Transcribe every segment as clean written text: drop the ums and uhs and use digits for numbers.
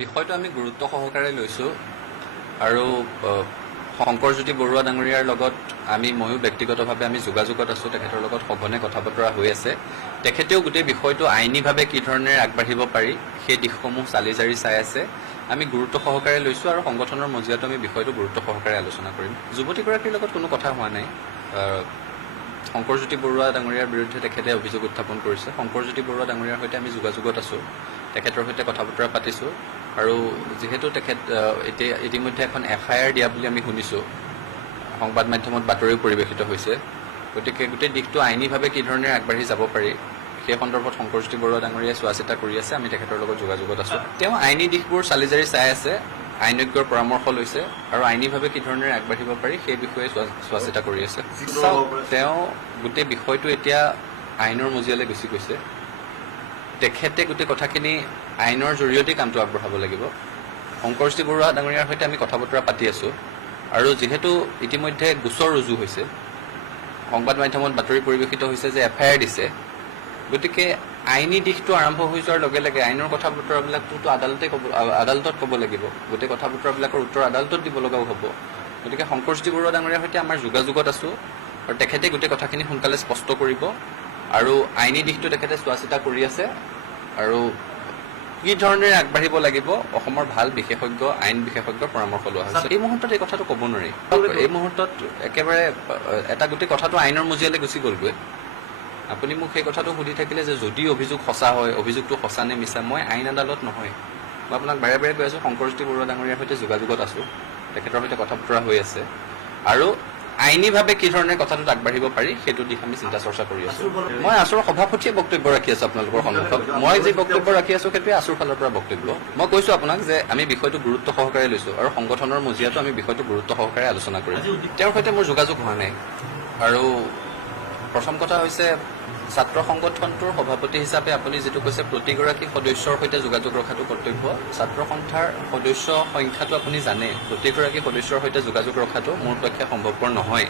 বিষয়টো আমি গুৰুত্ব সহকাৰে লৈছোঁ আৰু শংকৰজ্যোতি বৰুৱা ডাঙৰীয়াৰ লগত ময়ো ব্যক্তিগতভাৱে আমি যোগাযোগত আছোঁ। তেখেতৰ লগত সঘনে কথা বতৰা হৈ আছে। তেখেতেও গোটেই বিষয়টো আইনীভাৱে কি ধৰণে আগবাঢ়িব পাৰি সেই দিশসমূহ চালি জাৰি চাই আছে। আমি গুৰুত্ব সহকাৰে লৈছোঁ আৰু সংগঠনৰ মজিয়াটো আমি বিষয়টো গুৰুত্ব সহকাৰে আলোচনা কৰিম। যুৱতীগৰাকীৰ লগত কোনো কথা হোৱা নাই। শংকৰজ্যোতি বৰুৱা ডাঙৰীয়াৰ বিৰুদ্ধে তেখেতে অভিযোগ উত্থাপন কৰিছে। শংকৰজ্যোতি বৰুৱা ডাঙৰীয়াৰ সৈতে আমি যোগাযোগত আছোঁ, তেখেতৰ সৈতে কথা বতৰা পাতিছোঁ আৰু যিহেতু তেখেত ইতিমধ্যে এখন FIR দিয়া বুলি আমি শুনিছোঁ, সংবাদ মাধ্যমত বাতৰিও পৰিৱেশিত হৈছে। গতিকে গোটেই দিশটো আইনীভাৱে কি ধৰণে আগবাঢ়ি যাব পাৰি সেই সন্দৰ্ভত শংকৰজ্যোতি বৰুৱা ডাঙৰীয়াই চোৱা চিতা কৰি আছে। আমি তেখেতৰ লগত যোগাযোগত আছোঁ। তেওঁ আইনী দিশবোৰ চালি জাৰি চাই আছে, আইনজ্ঞৰ পৰামৰ্শ লৈছে আৰু আইনীভাৱে কি ধৰণে আগবাঢ়িব পাৰি সেই বিষয়ে চোৱা চিতা কৰি আছে। তেওঁ গোটেই বিষয়টো এতিয়া আইনৰ মজিয়ালৈ গুচি গৈছে। তেখেতে গোটেই কথাখিনি আইনৰ জৰিয়তেই কামটো আগবঢ়াব লাগিব। শংকৰজ্যোতি বৰুৱা ডাঙৰীয়াৰ সৈতে আমি কথা বতৰা পাতি আছোঁ আৰু যিহেতু ইতিমধ্যে গোচৰ ৰুজু হৈছে, সংবাদ মাধ্যমত বাতৰি পৰিৱেশিত হৈছে যে FIR দিছে, গতিকে আইনী দিশটো আৰম্ভ হৈ যোৱাৰ লগে লগে আইনৰ কথা বতৰাবিলাকতো আদালতত ক'ব লাগিব। গোটেই কথা বতৰাবিলাকৰ উত্তৰ আদালতত দিব লগাও হ'ব। গতিকে শংকৰজ্যোতি বৰুৱা ডাঙৰীয়াৰ সৈতে আমাৰ যোগাযোগত আছোঁ আৰু তেখেতে গোটেই কথাখিনি সোনকালে স্পষ্ট কৰিব আৰু আইনী দিশটো তেখেতে চোৱা চিতা কৰি আছে আৰু কি ধৰণেৰে আগবাঢ়িব লাগিব অসমৰ ভাল বিশেষজ্ঞ, আইন বিশেষজ্ঞৰ পৰামৰ্শ লোৱা হৈছে। এই মুহূৰ্তত এই কথাটো ক'ব নোৱাৰি। এই মুহূৰ্তত একেবাৰে এটা গোটেই কথাটো আইনৰ মজিয়ালৈ গুচি গ'লগৈ। আপুনি মোক সেই কথাটো সুধি থাকিলে যে যদি অভিযোগ সঁচা হয়, অভিযোগটো সঁচা নে মিছা, মই আইন আদালত নহয়। মই আপোনাক বাৰে বাৰে কৈ আছোঁ, শংকৰজ্যোতি বৰুৱা ডাঙৰীয়াৰ সৈতে যোগাযোগত আছোঁ, তেখেতৰ সৈতে কথা বতৰা হৈ আছে আৰু আইনীভাৱে কি ধৰণে কথাটোত আগবাঢ়িব পাৰি সেইটো দিশ আমি চিন্তা চৰ্চা কৰি আছোঁ। মই আছুৰ সভাপতিয়ে বক্তব্য ৰাখি আছোঁ আপোনালোকৰ সন্মুখত। মই যি বক্তব্য ৰাখি আছোঁ সেইটোৱে আছুৰ ফালৰ পৰা বক্তব্য। মই কৈছোঁ আপোনাক যে আমি বিষয়টো গুৰুত্ব সহকাৰে লৈছোঁ আৰু সংগঠনৰ মজিয়াটো আমি বিষয়টো গুৰুত্ব সহকাৰে আলোচনা কৰিম। তেওঁৰ সৈতে মোৰ যোগাযোগ হোৱা নাই। আৰু প্ৰথম কথা হৈছে, ছাত্ৰ সংগঠনটোৰ সভাপতি হিচাপে আপুনি যিটো কৈছে প্ৰতিগৰাকী সদস্যৰ সৈতে যোগাযোগ ৰখাটো কৰ্তব্য। ছাত্ৰ সন্থাৰ সদস্য সংখ্যাটো আপুনি জানে, প্ৰতিগৰাকী সদস্যৰ সৈতে যোগাযোগ ৰখাটো মোৰ পক্ষে সম্ভৱপৰ নহয়।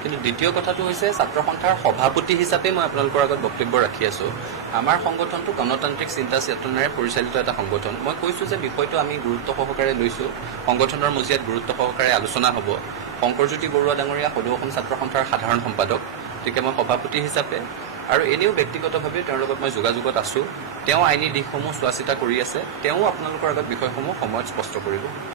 কিন্তু দ্বিতীয় কথাটো হৈছে, ছাত্ৰ সন্থাৰ সভাপতি হিচাপে মই আপোনালোকৰ আগত বক্তব্য ৰাখি আছোঁ। আমাৰ সংগঠনটো গণতান্ত্ৰিক চিন্তা চেতনাৰে পৰিচালিত এটা সংগঠন। মই কৈছোঁ যে বিষয়টো আমি গুৰুত্ব সহকাৰে লৈছোঁ, সংগঠনৰ মজিয়াত গুৰুত্ব সহকাৰে আলোচনা হ'ব। শংকৰজ্যোতি বৰুৱা ডাঙৰীয়া সদৌ অসম ছাত্ৰ সন্থাৰ সাধাৰণ সম্পাদক, গতিকে মই সভাপতি হিচাপে আৰু এনেও ব্যক্তিগতভাৱে তেওঁৰ লগত মই যোগাযোগত আছোঁ। তেওঁ আইনী দিশসমূহ চোৱা চিতা কৰি আছে। তেওঁ আপোনালোকৰ আগত বিষয়সমূহ সময়ত স্পষ্ট কৰিব।